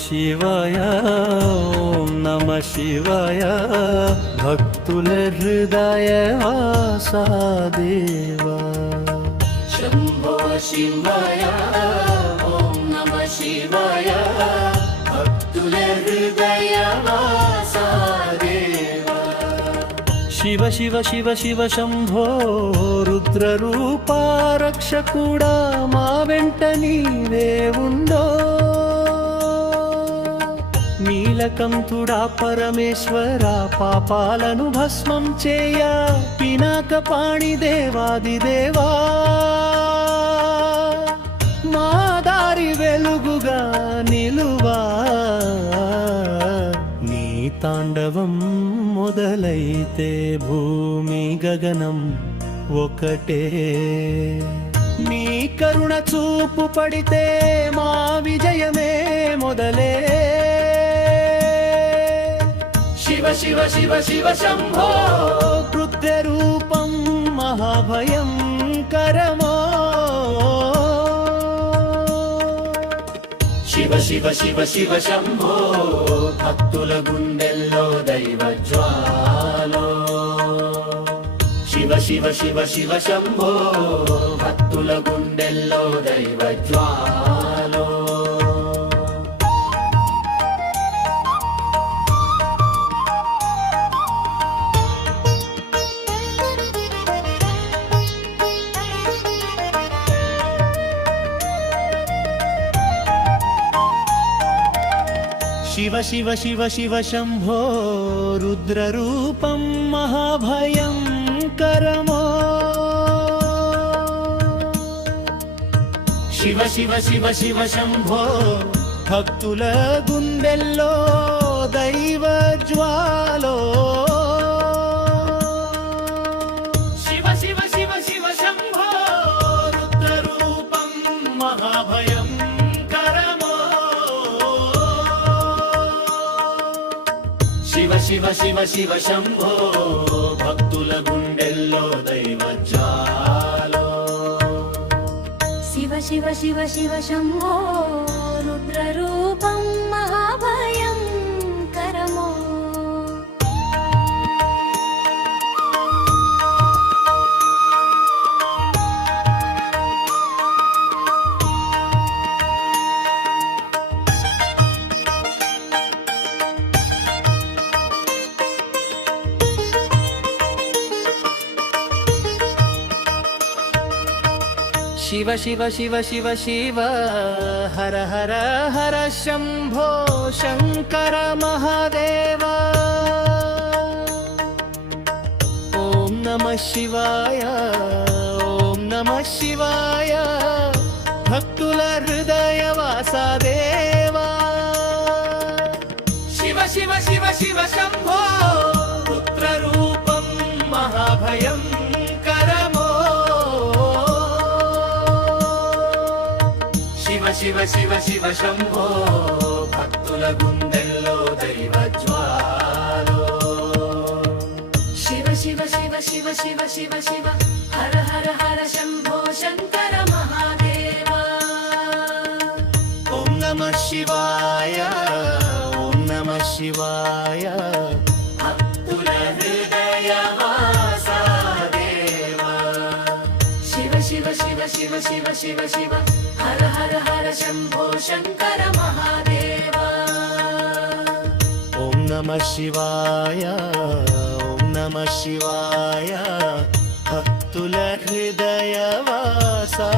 శివాయ ఓం నమ శివాయ భక్తుల హృదయ వాసా దేవా శంభో శివాయ ఓం నమ శివాయ భక్తుల హృదయ వాసా దేవా శివ శివ శివ శివ శంభో రుద్ర రూపా రక్షకుడా మా వెంట నీవే ఉండో నీలకంఠుడా పరమేశ్వర పాపాలను భస్మం చేయ పినాకపాణి దేవాదిదేవా మా దారి వెలుగుగా నిలువా నీ తాండవం మొదలైతే భూమి గగనం ఒకటే నీ కరుణ చూపు పడితే మా విజయమే మొదలే శివ శివ శివ శివ శంభో రుద్ర రూపం మహాభయంకరమో శివ శివ శివ శివ శంభో భక్తుల గుండెల్లో దైవ జ్వాలో శివ శివ శివ శివ శంభో భక్తుల గుండెల్లో దైవ జ్వాలో శివ శివ శివ శివ శంభో రుద్ర రూపం మహాభయంకరమో శివ శివ శివ శివ శంభో భక్తుల గుండెల్లో దైవ జ్వాలో శివ శివ శివ శివ శంభో రుద్ర రూపం మహాభయంకరమో శివ శివ శివ శివ శంభో భక్తుల గుండెల్లో దైవ జ్వాలో శివ శివ శివ శివ శంభో రుద్ర రూపం మహాభయంకరమో శివ శివ శివ శివ శివ హర హర హర శంభో శంకర మహాదేవా ఓం నమ శివాయ ఓం నమ శివాయ భక్తుల హృదయ వాసా దేవా శివ శివ శివ శివ శంభో రుద్ర రూపం మహాభయంకరమో శివ శివ శివ శివ శంభో భక్తుల గుండెల్లో దైవ జ్వాలో శివ శివ శివ శివ శివ శివ శివ హర హర హర శంభో శంకర మహాదేవా ఓం నమ శివాయ ఓం నమ శివాయ భక్తుల హృదయ వాసా దేవా శివ శివ శివ శివ శివ శివ శివ హర హర హర శంభో శంకర మహాదేవా ఓం నమ శివాయ ఓం నమ శివాయ భక్తుల హృదయ వాసా